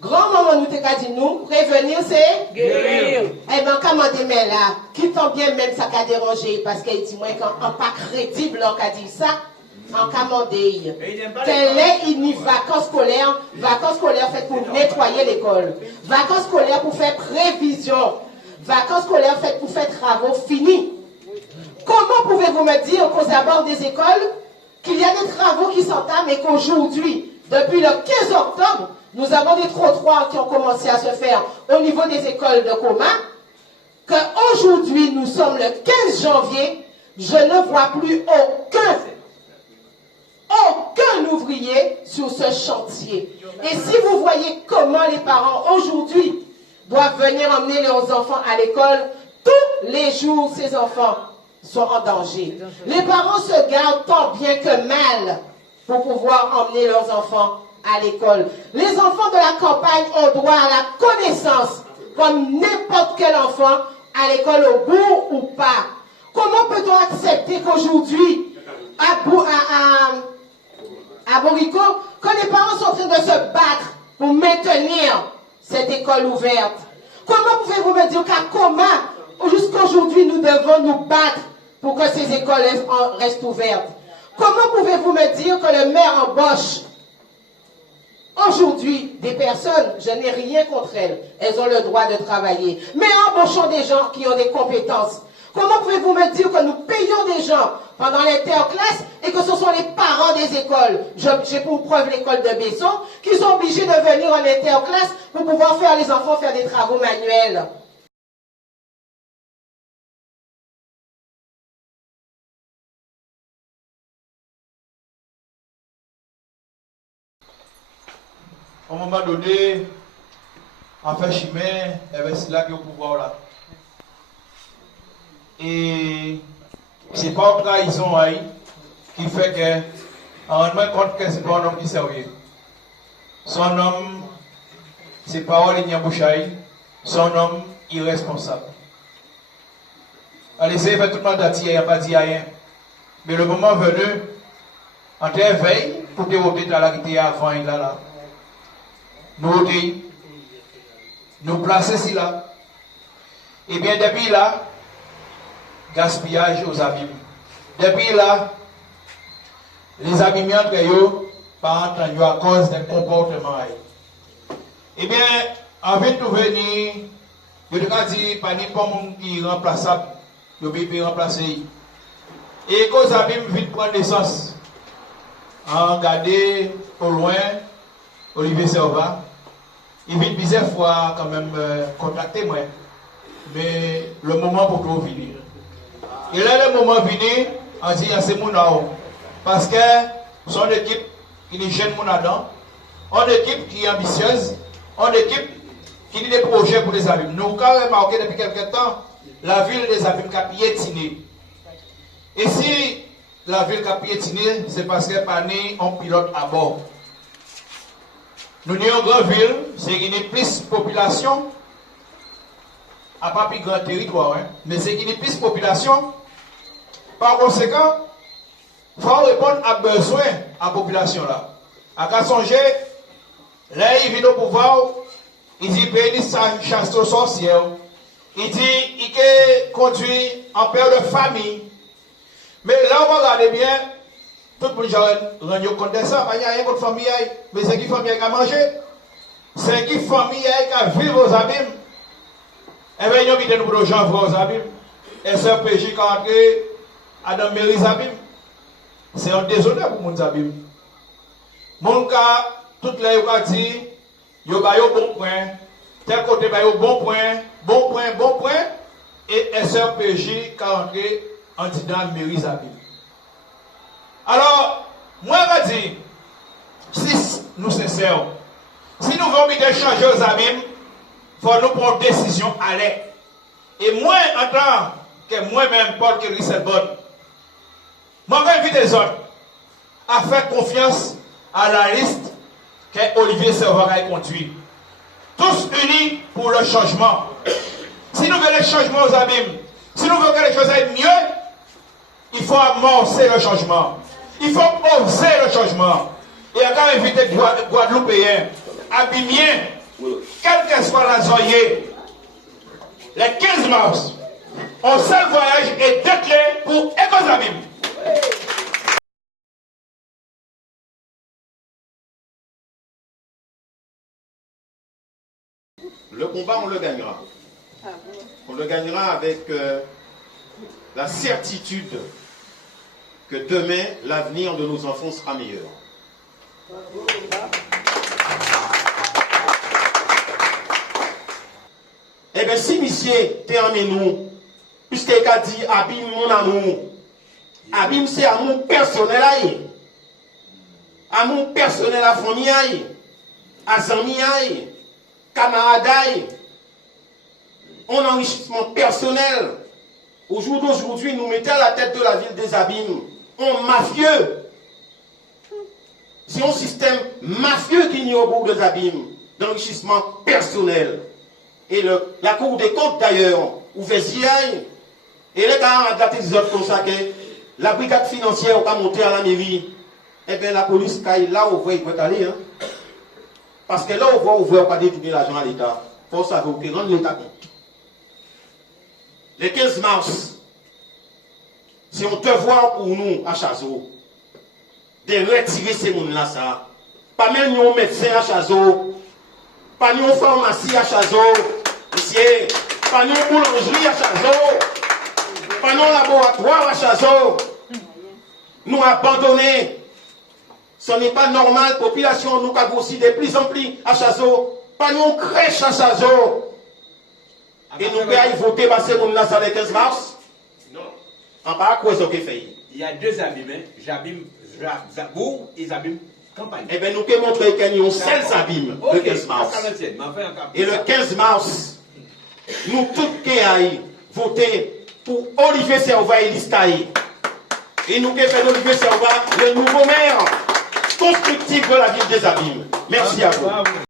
Grand-maman nous t'a dit nous, prévenir c'est guérir. Eh bien, comment mais là, qui t'en bien même ça qu'a dérangé, parce qu'il dit moi quand on pas crédible là qu'a dit ça, en commandé. Quelle est une vacances scolaires faites pour nettoyer l'école, vacances scolaires pour faire prévision, vacances scolaires faites pour faire travaux finis. Comment pouvez-vous me dire qu'aux abords des écoles, qu'il y a des travaux qui s'entament et qu'aujourd'hui, depuis le 15 octobre, nous avons des trottoirs qui ont commencé à se faire au niveau des écoles de Coma, qu'aujourd'hui, nous sommes le 15 janvier, je ne vois plus aucun ouvrier sur ce chantier. Et si vous voyez comment les parents aujourd'hui doivent venir emmener leurs enfants à l'école, tous les jours, ces enfants sont en danger. Les parents se gardent tant bien que mal pour pouvoir emmener leurs enfants à l'école. Les enfants de la campagne ont droit à la connaissance comme n'importe quel enfant à l'école au bout ou pas. Comment peut-on accepter qu'aujourd'hui, à Borico, que les parents sont en train de se battre pour maintenir cette école ouverte? Comment pouvez-vous me dire qu'à Coma, jusqu'aujourd'hui, nous devons nous battre pour que ces écoles restent ouvertes? Comment pouvez-vous me dire que le maire embauche aujourd'hui des personnes, je n'ai rien contre elles, elles ont le droit de travailler, mais embauchons des gens qui ont des compétences? Comment pouvez-vous me dire que nous payons des gens pendant l'interclasse et que ce sont les parents des écoles, j'ai pour preuve l'école de Besson, qui sont obligés de venir en interclasse pour pouvoir faire les enfants faire des travaux manuels? À un moment donné, en fait, chemin, c'est là qu'il y a au pouvoir là. Et c'est pas une trahison qui fait que, on rend compte que c'est pas un homme qui sérieux. Son homme, c'est parole et Nyambouchaï, son homme irresponsable. Allez, c'est fait tout le monde d'attirer, il n'y a pas dit rien. Mais le moment venu, on te veille pour te voter dans la réalité avant et là. Nous placer ici là. Et bien depuis là, gaspillage aux abîmes. Depuis là, les abîmes entre eux, par exemple, à cause d'un comportement. Et bien, en vient de venir, je te dis, pas n'importe qui est remplaçable, je peux remplacer. Et quand les abîmes viennent prendre naissance, en regarder au loin, Olivier Serva, il vient plusieurs fois quand même contacter moi. Mais le moment pour tout venir. Et là, le moment venu, on dit, c'est mon nom. Parce que son équipe qui est jeune mon dedans, on équipe qui est ambitieuse, on équipe qui a des projets pour les abîmes. Nous avons remarqué depuis quelques temps, la ville des abîmes a piétiné. Et si la ville a piétiné, c'est parce qu'elle n'a pas un pilote à bord. Nous sommes une grande ville, c'est qu'il y a plus de population, à pas plus grand territoire, mais c'est qu'il y a plus de population. Par conséquent, il faut répondre à besoin de la population là. À qu'à songer, là il vient au pouvoir, il dit pays chasse aux sorcières, il dit il conduit en père de famille. Mais là on va regarder bien. Tout le monde rend compte de ça, il n'y a rien contre la famille, mais c'est qui famille qui a mangé, c'est qui famille qui a vécu aux abîmes. Et bien, nous avons pour les gens aux abîmes. Et ce PJ qui a entré à dans les abîmes, c'est un déshonneur pour les abîmes. Mon cas, toutes les gens qui disent, ils ont un bon point, tel côté, ils ont un bon point, et SRPJ qui a entré en disant mairie abîmes. Alors, moi, je dis, si nous sommes sincères, si nous voulons changer aux abîmes, il faut nous prendre une décision à l'aide. Et moi, en tant que moi-même, Paul Kelly Selbonne, moi, j'invite les autres à faire confiance à la liste que Olivier Serva a conduit. Tous unis pour le changement. Si nous voulons le changement aux abîmes, si nous voulons que les choses aillent mieux, il faut amorcer le changement. Il faut oser le changement. Et à quand inviter Guadeloupéens abîmien, quelle que soit la zoyée, le 15 mars, un seul voyage est déclaré pour Écosabim. Le combat, on le gagnera. On le gagnera avec la certitude que demain, l'avenir de nos enfants sera meilleur. Eh bien, si monsieur termine nous, puisqu'il a dit abîme mon amour, abîme c'est amour personnel, amour personnel à famille, à amis, camarades, un enrichissement personnel. Au jour d'aujourd'hui, nous mettons à la tête de la ville des Abîmes un mafieux. C'est un système mafieux qui n'y a au bout des Abîmes, d'enrichissement personnel. Et la Cour des comptes d'ailleurs, ouvert et les gars ont daté des autres comme ça que la brigade financière a monté à la mairie. Eh bien la police, là où il peut aller. Hein. Parce que là où on voit pas détourner l'argent à l'État, il faut savoir que rendre l'État compte. Le 15 mars, c'est un devoir pour nous à Chazo de retirer ces gens-là. Ça. Pas même nos médecins à Chazo, pas nos pharmacies à Chazo, monsieur, pas nos boulangeries à Chazo, pas nos laboratoires à Chazo. Nous abandonner. Ce n'est pas normal, population nous avons aussi de plus en plus à Chazo, pas nous crèche à Chazo. Et nous pouvons voter parce que nous sommes le 15 mars. Non. En pas quoi ce qu'il fait. Il y a deux abîmes, Jabim Zabour et Zabim Campagne. Eh bien, nous pouvons montrer qu'il y a un seul abîme le 15 mars. Et le 15 mars, nous tous qui avons voté pour Olivier Serva et Listaï. Et nous qui faisons Olivier Serva, le nouveau maire constructif de la ville des Abîmes. Merci à vous.